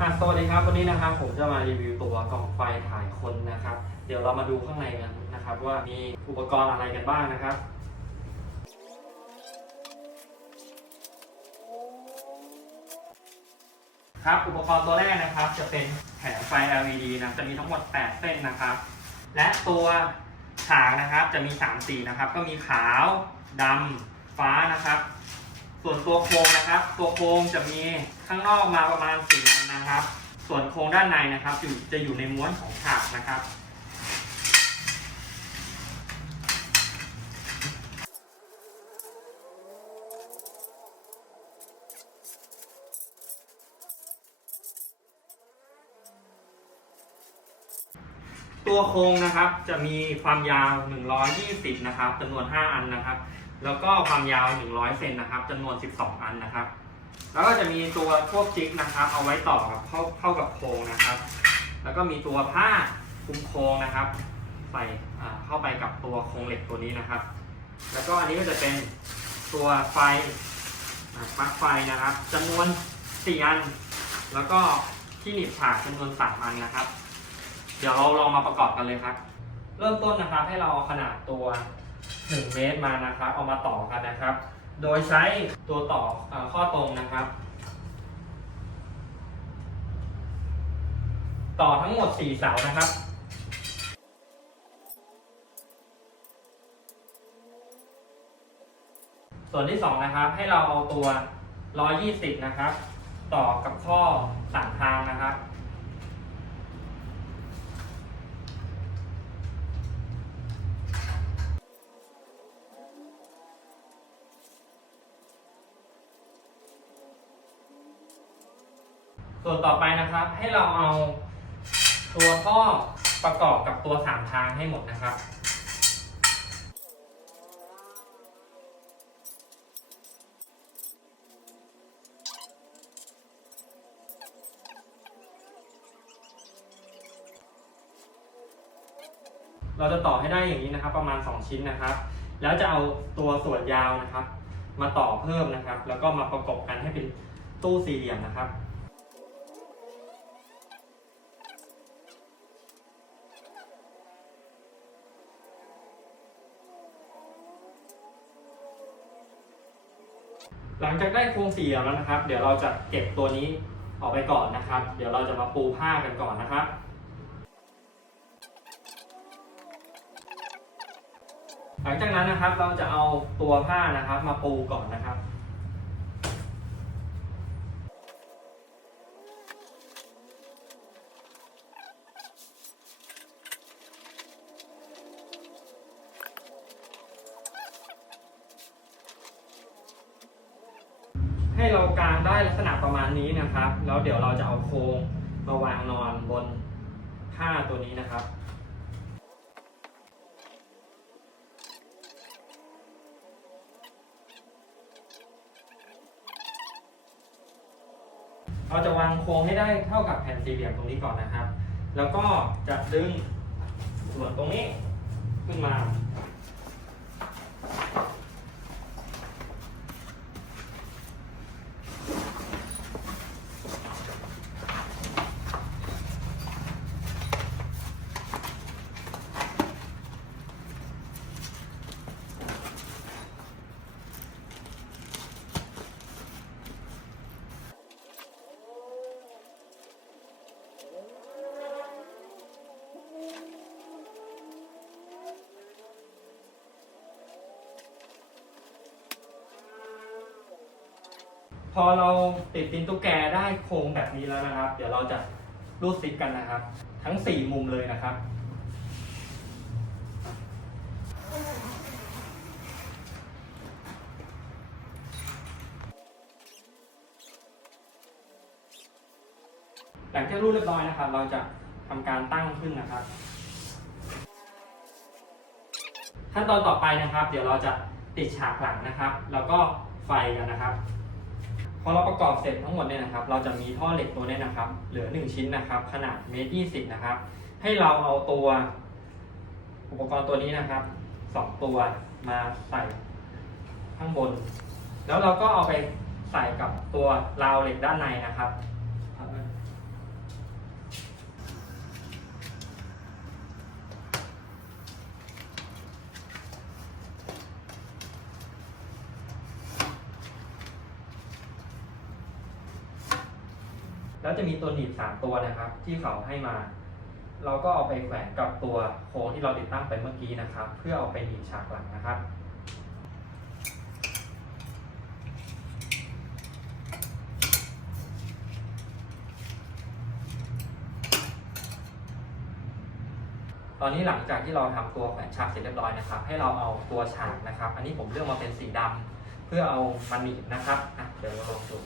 อะสวัสดีครับวันนี้นะครับผมจะมารีวิวตัวกล่องไฟถ่ายคนนะครับ เดี๋ยวเรามาดูข้างในกันนะครับ ว่ามีอุปกรณ์อะไรกันบ้างนะครับ ครับอุปกรณ์ตัวแรกนะครับ จะเป็นแผงไฟ LED นะจะมีทั้งหมด 8 เส้นนะครับ และตัวฉากนะครับจะมี 3 สีนะครับ ก็มีขาวดำฟ้านะครับ ส่วนตัวโครงนะครับ ตัวโครงจะมีข้างนอกมาประมาณ4อันนะครับ ส่วนโครงด้านในนะครับอยู่จะอยู่ในม้วนของฉากนะครับตัวโครงนะครับจะมีความยาว 120 นะครับจำนวน 5 อันนะครับ แล้วก็ความยาว 100 เซนนะครับจำนวน 12 อันนะครับ แล้วก็จะมีตัวพวกจิ๊กนะครับ เอาไว้ต่อกับเข้าเข้ากับโครงนะครับ แล้วก็มีตัวผ้าคลุมโครงนะครับ ใส่เข้าไปกับตัวโครงเหล็กตัวนี้นะครับ แล้วก็อันนี้ก็จะเป็นตัวไฟปลั๊กไฟนะครับจำนวน4อัน แล้วก็ที่หนีบฉากจำนวน3อันนะครับ เดี๋ยวเราลองมาประกอบกันเลยครับ เริ่มต้นนะครับให้เราขนาดตัว 1 เมตรมานะครับ เอามาต่อกันนะครับ โดยใช้ตัวต่ออข้อตรงนะครับ ต่อทั้งหมด 4 เสานะครับส่วนที่2นะครับให้เราเอาตัว 120 นะครับ ต่อกับข้อสามทางนะครับ ส่วนต่อไปนะครับ ให้เราเอาตัวท่อประกอบกับตัวสามทางให้หมดนะครับเราจะต่อให้ได้อย่างนี้นะครับ ประมาณ 2 ชิ้นนะครับ แล้วจะเอาตัวส่วนยาวนะครับ มาต่อเพิ่มนะครับ แล้วก็มาประกบกันให้เป็นตู้สี่เหลี่ยมนะครับ หลังจากได้โครงสี่เหลี่ยมแล้วนะครับ เดี๋ยวเราจะเก็บตัวนี้ออกไปก่อนนะครับ เดี๋ยวเราจะมาปูผ้ากันก่อนนะครับหลังจากนั้นนะครับเราจะเอาตัวผ้านะครับมาปูก่อนนะครับ ให้เรากางได้ลักษณะประมาณนี้นะครับ แล้วเดี๋ยวเราจะเอาโครงมาวางนอนบนผ้าตัวนี้นะครับเราจะวางโครงให้ได้เท่ากับแผ่นสี่เหลี่ยมตรงนี้ก่อนนะครับ แล้วก็จะดึงส่วนตรงนี้ขึ้นมา พอเราติดตินตุ๊กแกได้โครงแบบนี้แล้วนะครับ เดี๋ยวเราจะรูดซิปกันนะครับ ทั้ง 4 มุมเลยนะครับ หลังจากรูดเรียบร้อยนะครับ เราจะทำการตั้งขึ้นนะครับ ขั้นตอนต่อไปนะครับ เดี๋ยวเราจะติดฉากหลังนะครับ แล้วก็ไฟกันนะครับ พอเราประกอบเสร็จทั้งหมดเนี่ยนะครับ เราจะมีท่อเหล็กตัวนี้นะครับ เหลือ 1 ชิ้นนะครับ ขนาดเมตรยี่สิบนะครับ ให้เราเอาตัว อุปกรณ์ตัวนี้นะครับสองตัวมาใส่ข้างบน แล้วเราก็เอาไปใส่กับตัวราวเหล็กด้านในนะครับ แล้วจะมีตัวหนีบสามตัวนะครับ ที่เขาให้มา เราก็เอาไปแขวนกับตัวโค้งที่เราติดตั้งไปเมื่อกี้นะครับ เพื่อเอาไปหนีบฉากหลังนะครับตอนนี้หลังจากที่เราทำตัวแขวนฉากเสร็จเรียบร้อยนะครับ ให้เราเอาตัวฉากนะครับ อันนี้ผมเลือกมาเป็นสีดำเพื่อเอามันหนีบนะครับอะเดี๋ยวเราลองดู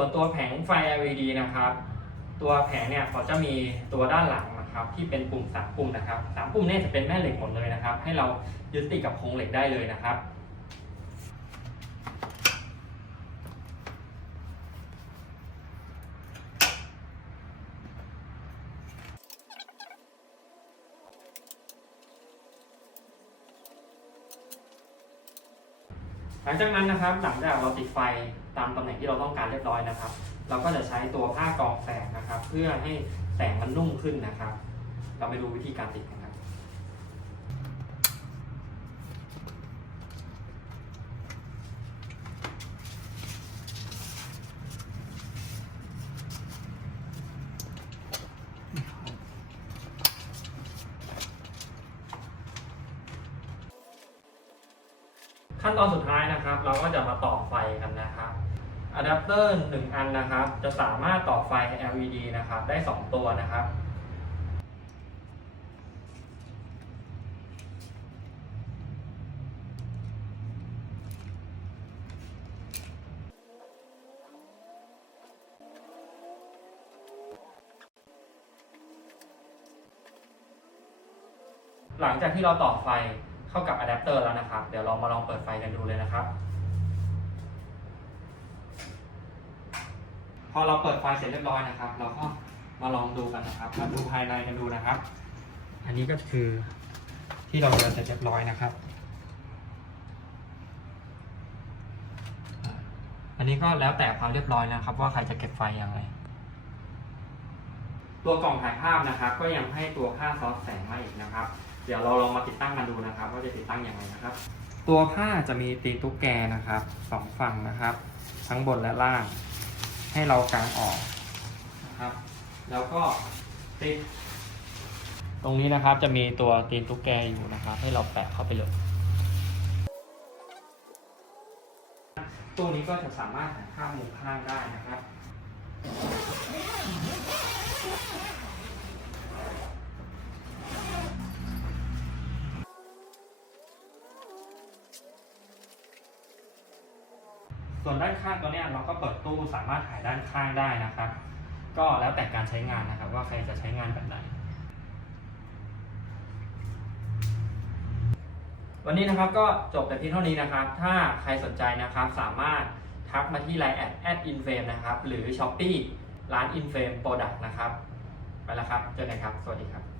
ส่วนตัวแผงไฟ LED นะครับ ตัวแผงเนี่ยเขาจะมีตัวด้านหลังนะครับ ที่เป็นปุ่มสามปุ่มนะครับสามปุ่มเนี่ยจะเป็นแม่เหล็กหมดเลยนะครับ ให้เรายึดติดกับโครงเหล็กได้เลยนะครับ หลังจากนั้นนะครับหลังจากเราติดไฟตามตำแหน่งที่เราต้องการเรียบร้อยนะครับ เราก็จะใช้ตัวผ้ากรองแสงนะครับ เพื่อให้แสงมันนุ่มขึ้นนะครับ เราไปดูวิธีการติดกัน ตอนสุดท้ายนะครับ เราก็จะมาต่อไฟกันนะครับอะแดปเตอร์หนึ่งอันนะครับ จะสามารถต่อไฟ LED นะครับ ได้ 2 ตัวนะครับหลังจากที่เราต่อไฟ เข้ากับอะแดปเตอร์แล้วนะครับ เดี๋ยวเรามาลองเปิดไฟกันดูเลยนะครับ พอเราเปิดไฟเสร็จเรียบร้อยนะครับ เราก็มาลองดูกันนะครับมาดูภายในกันดูนะครับ อันนี้ก็คือที่เราเดินเสร็จเรียบร้อยนะครับ อันนี้ก็แล้วแต่ความเรียบร้อยนะครับ ว่าใครจะเก็บไฟอย่างไร ตัวกล่องถ่ายภาพนะครับ ก็ยังให้ตัวค่าซอสแสงมาอีกนะครับ เดี๋ยวเราลองมาติดตั้งกันดูนะครับว่าจะติดตั้งย่างไรนะครับ ตัวผ้าจะมีตีนตุ๊กแกนะครับสองฝั่งนะครับ ทั้งบนและล่าง ให้เรากางออกนะครับ แล้วก็ติด ตรงนี้นะครับจะมีตัวตีนตุ๊กแกอยู่นะครับ ให้เราแปะเข้าไปเลยตัวนี้ก็จะสามารถหันข้างมุมข้างได้นะครับ ส่วนด้านข้างตัวเนี้ยเราก็เปิดตู้สามารถถ่ายด้านข้างได้นะครับ ก็แล้วแต่การใช้งานนะครับ ว่าใครจะใช้งานแบบไหน วันนี้นะครับก็จบแต่เพียงเท่านี้นะครับ ถ้าใครสนใจนะครับสามารถทักมาที่ไลน์แอดแอดอินเฟมนะครับ หรือ s h อ p e e ร้าน Infame Product นะครับ ไปแล้วครับ เจอกันครับ สวัสดีครับ